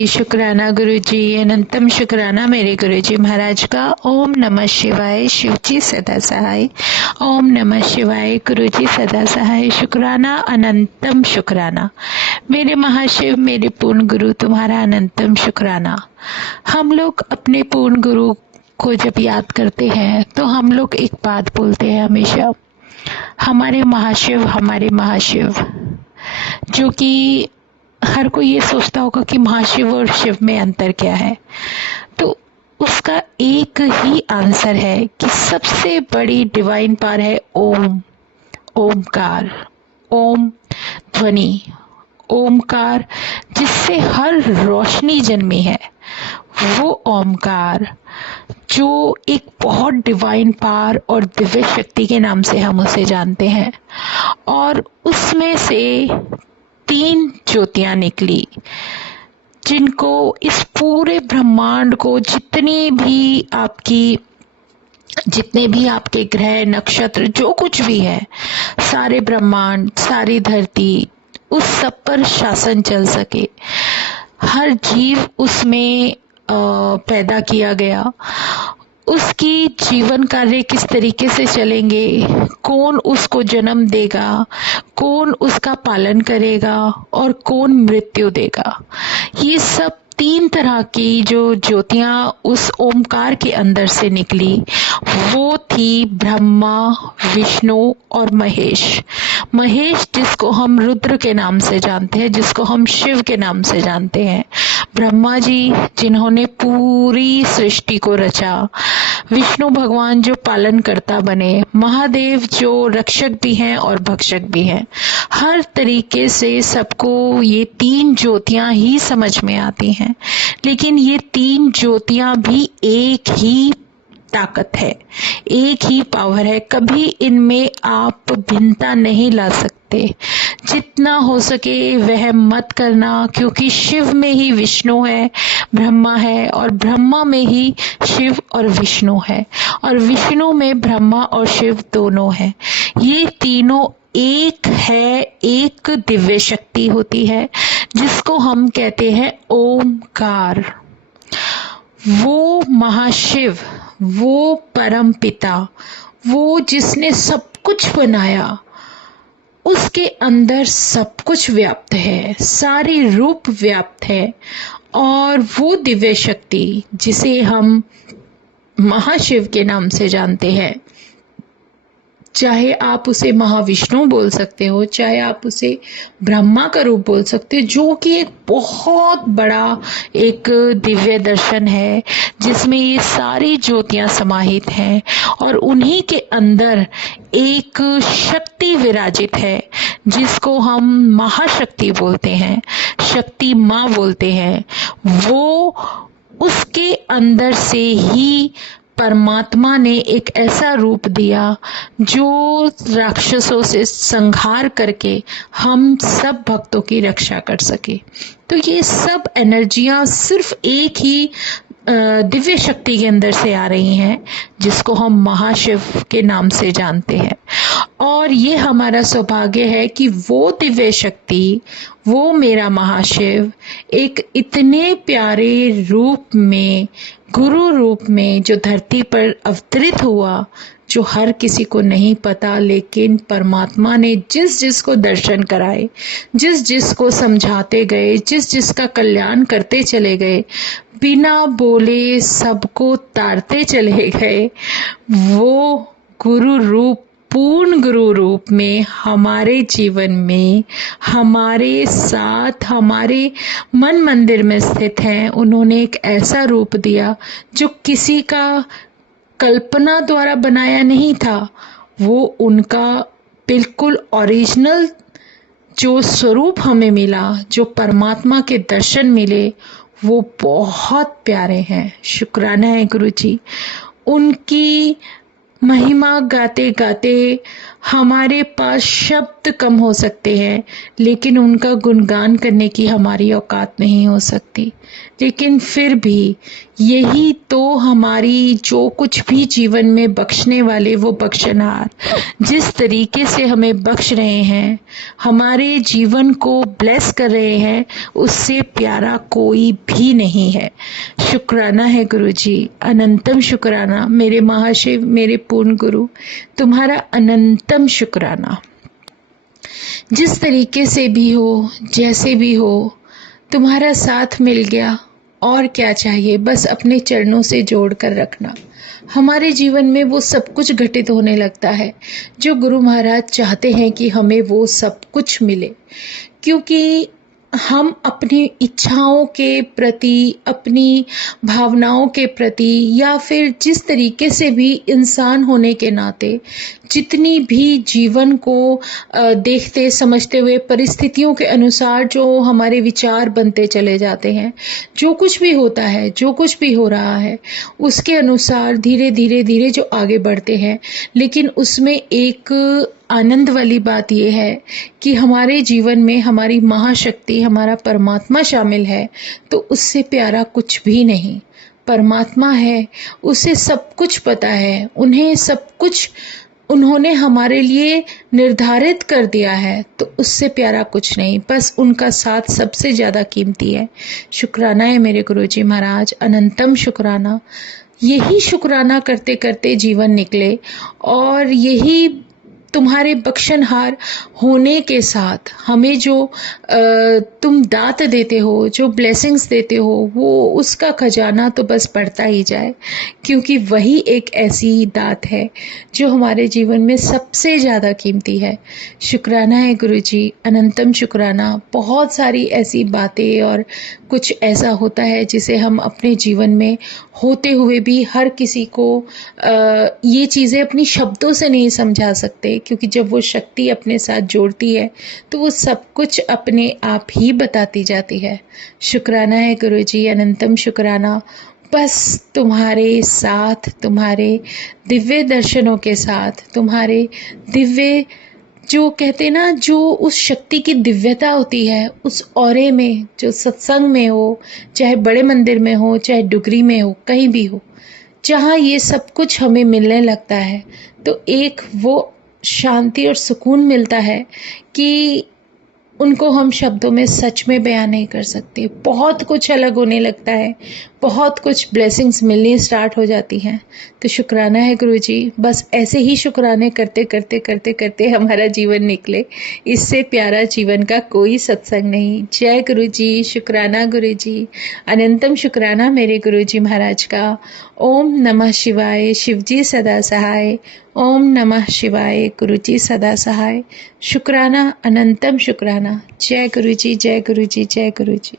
शुक्राना गुरु जी, अनंतम शुक्राना मेरे गुरु जी महाराज का। ओम नमः शिवाय, शिव जी सदा सहाय। ओम नमः शिवाय, गुरु जी सदा सहाय। शुक्राना, अनंतम शुक्राना मेरे महाशिव, मेरे पूर्ण गुरु, तुम्हारा अनंतम शुक्राना। हम लोग अपने पूर्ण गुरु को जब याद करते हैं तो हम लोग एक बात बोलते हैं हमेशा, हमारे महाशिव, जो कि हर कोई ये सोचता होगा कि महाशिव और शिव में अंतर क्या है। तो उसका एक ही आंसर है कि सबसे बड़ी डिवाइन पावर है ओम, ओमकार, ओम ध्वनि, ओमकार, जिससे हर रोशनी जन्मी है। वो ओमकार जो एक बहुत डिवाइन पावर और दिव्य शक्ति के नाम से हम उसे जानते हैं, और उसमें से 3 ज्योतियां निकली, जिनको इस पूरे ब्रह्मांड को जितने भी आपके ग्रह नक्षत्र जो कुछ भी है, सारे ब्रह्मांड, सारी धरती, उस सब पर शासन चल सके। हर जीव उसमें पैदा किया गया, उसकी जीवन कार्य किस तरीके से चलेंगे, कौन उसको जन्म देगा, कौन उसका पालन करेगा और कौन मृत्यु देगा, ये सब 3 तरह की जो ज्योतियां उस ओमकार के अंदर से निकली, वो थी ब्रह्मा, विष्णु और महेश। महेश जिसको हम रुद्र के नाम से जानते हैं, जिसको हम शिव के नाम से जानते हैं। ब्रह्मा जी जिन्होंने पूरी सृष्टि को रचा, विष्णु भगवान जो पालन करता बने, महादेव जो रक्षक भी हैं और भक्षक भी हैं। हर तरीके से सबको ये 3 ज्योतियां ही समझ में आती हैं, लेकिन ये 3 ज्योतियां भी एक ही ताकत है, एक ही पावर है। कभी इनमें आप भिन्नता नहीं ला सकते। जितना हो सके वह मत करना, क्योंकि शिव में ही विष्णु है, ब्रह्मा है, और ब्रह्मा में ही शिव और विष्णु है, और विष्णु में ब्रह्मा और शिव दोनों है। ये तीनों एक है, एक दिव्य शक्ति होती है जिसको हम कहते हैं ओमकार। वो महाशिव, वो परम पिता, वो जिसने सब कुछ बनाया, उसके अंदर सब कुछ व्याप्त है, सारी रूप व्याप्त है। और वो दिव्य शक्ति जिसे हम महाशिव के नाम से जानते हैं, चाहे आप उसे महाविष्णु बोल सकते हो, चाहे आप उसे ब्रह्मा का रूप बोल सकते हो, जो कि एक बहुत बड़ा एक दिव्य दर्शन है जिसमें ये सारी ज्योतियां समाहित हैं, और उन्हीं के अंदर एक शक्ति विराजित है जिसको हम महाशक्ति बोलते हैं, शक्ति माँ बोलते हैं। वो उसके अंदर से ही परमात्मा ने एक ऐसा रूप दिया जो राक्षसों से संहार करके हम सब भक्तों की रक्षा कर सके। तो ये सब एनर्जियां सिर्फ एक ही दिव्य शक्ति के अंदर से आ रही हैं, जिसको हम महाशिव के नाम से जानते हैं। और ये हमारा सौभाग्य है कि वो दिव्य शक्ति, वो मेरा महाशिव एक इतने प्यारे रूप में, गुरु रूप में जो धरती पर अवतरित हुआ, जो हर किसी को नहीं पता, लेकिन परमात्मा ने जिस जिस को दर्शन कराए, जिस जिस को समझाते गए, जिस जिसका कल्याण करते चले गए, बिना बोले सबको तारते चले गए, वो गुरु रूप, पूर्ण गुरु रूप में हमारे जीवन में, हमारे साथ, हमारे मन मंदिर में स्थित हैं। उन्होंने एक ऐसा रूप दिया जो किसी का कल्पना द्वारा बनाया नहीं था, वो उनका बिल्कुल ओरिजिनल जो स्वरूप हमें मिला, जो परमात्मा के दर्शन मिले, वो बहुत प्यारे हैं। शुक्राना है गुरु जी। उनकी महिमा गाते गाते हमारे पास शब्द कम हो सकते हैं, लेकिन उनका गुणगान करने की हमारी औकात नहीं हो सकती। लेकिन फिर भी यही तो हमारी जो कुछ भी जीवन में बख्शने वाले वो बख्शनहार जिस तरीके से हमें बख्श रहे हैं, हमारे जीवन को ब्लेस कर रहे हैं, उससे प्यारा कोई भी नहीं है। शुक्राना है गुरुजी, अनंतम शुक्राना मेरे महाशिव, मेरे पूर्ण गुरु, तुम्हारा अनंतम शुक्राना। जिस तरीके से भी हो, जैसे भी हो, तुम्हारा साथ मिल गया, और क्या चाहिए। बस अपने चरणों से जोड़ कर रखना। हमारे जीवन में वो सब कुछ घटित होने लगता है जो गुरु महाराज चाहते हैं कि हमें वो सब कुछ मिले, क्योंकि हम अपनी इच्छाओं के प्रति, अपनी भावनाओं के प्रति, या फिर जिस तरीके से भी इंसान होने के नाते जितनी भी जीवन को देखते समझते हुए परिस्थितियों के अनुसार जो हमारे विचार बनते चले जाते हैं, जो कुछ भी होता है, जो कुछ भी हो रहा है, उसके अनुसार धीरे धीरे धीरे जो आगे बढ़ते हैं। लेकिन उसमें एक आनंद वाली बात यह है कि हमारे जीवन में हमारी महाशक्ति, हमारा परमात्मा शामिल है, तो उससे प्यारा कुछ भी नहीं। परमात्मा है, उसे सब कुछ पता है, उन्हें सब कुछ उन्होंने हमारे लिए निर्धारित कर दिया है, तो उससे प्यारा कुछ नहीं। बस उनका साथ सबसे ज़्यादा कीमती है। शुक्राना है मेरे गुरुजी महाराज, अनंतम शुक्राना। यही शुक्राना करते करते जीवन निकले, और यही तुम्हारे बख्शनहार होने के साथ हमें जो तुम दात देते हो, जो ब्लेसिंग्स देते हो, वो उसका खजाना तो बस बढ़ता ही जाए, क्योंकि वही एक ऐसी दात है जो हमारे जीवन में सबसे ज़्यादा कीमती है। शुक्राना है गुरुजी, अनंतम शुक्राना। बहुत सारी ऐसी बातें और कुछ ऐसा होता है जिसे हम अपने जीवन में होते हुए भी हर किसी को ये चीज़ें अपनी शब्दों से नहीं समझा सकते, क्योंकि जब वो शक्ति अपने साथ जोड़ती है तो वो सब कुछ अपने आप ही बताती जाती है। शुक्राना है गुरुजी, अनंतम शुक्राना। बस तुम्हारे साथ, तुम्हारे दिव्य दर्शनों के साथ, तुम्हारे दिव्य जो कहते ना, जो उस शक्ति की दिव्यता होती है, उस औरे में, जो सत्संग में हो, चाहे बड़े मंदिर में हो, चाहे डुगरी में हो, कहीं भी हो, जहाँ ये सब कुछ हमें मिलने लगता है, तो एक वो शांति और सुकून मिलता है कि उनको हम शब्दों में सच में बयान नहीं कर सकते। बहुत कुछ अलग होने लगता है, बहुत कुछ ब्लेसिंग्स मिलनी स्टार्ट हो जाती हैं। तो शुक्राना है गुरुजी, बस ऐसे ही शुक्राने करते करते करते करते हमारा जीवन निकले। इससे प्यारा जीवन का कोई सत्संग नहीं। जय गुरुजी, शुक्राना गुरुजी, अनंतम शुक्राना मेरे गुरुजी महाराज का। ओम नमः शिवाय, शिवजी सदा सहाय। ओम नमः शिवाय, गुरुजी सदा सहाय। शुक्राना, अनंतम शुक्राना। जय गुरुजी, जय गुरुजी, जय गुरुजी।